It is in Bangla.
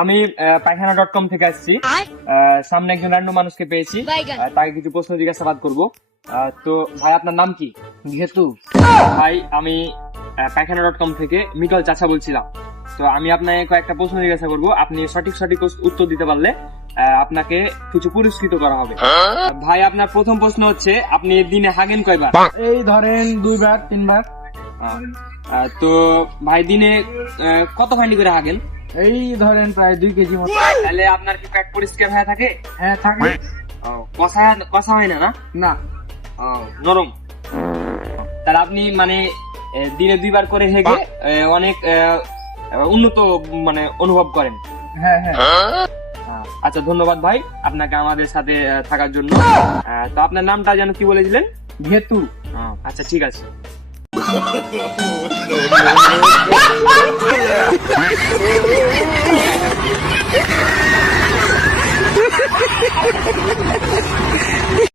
আমি পায়খানা.com থেকে আসছি। সামনে একজন র্যান্ডম মানুষকে পেয়েছি, তাকে কিছু প্রশ্ন জিজ্ঞাসাবাদ করব। তো ভাই, আপনার নাম কি? যেহেতু ভাই, আমি পায়খানা.com থেকে মিটল চাচা বলছিলাম। তো আমি আপনাকে কয়েকটা প্রশ্ন জিজ্ঞাসা করব, আপনি সঠিক উত্তর দিতে পারলে আপনাকে কিছু পুরস্কৃত করা হবে। ভাই, আপনার প্রথম প্রশ্ন হচ্ছে, আপনি দিনে হাগেন কয়বার? এই ধরেন 2 বার 3 বার। তো ভাই, দিনে কত ফান্ডি করে হাগেন? এই ধরেন প্রায় 2 কেজি মতো। তাহলে আপনার কি পেট পরিষ্কার হয়ে থাকে? হ্যাঁ থাকে। কষা হয় না? না নরম। তাহলে আপনি মানে দিনে 2 বার করে হেগে অনেক উন্নত মানে অনুভব করেন। হ্যাঁ হ্যাঁ। আচ্ছা, ধন্যবাদ ভাই আপনাকে আমাদের সাথে থাকার জন্য। তো আপনার নামটা যেন কি বলেছিলেন? যেহেতু আচ্ছা, ঠিক আছে।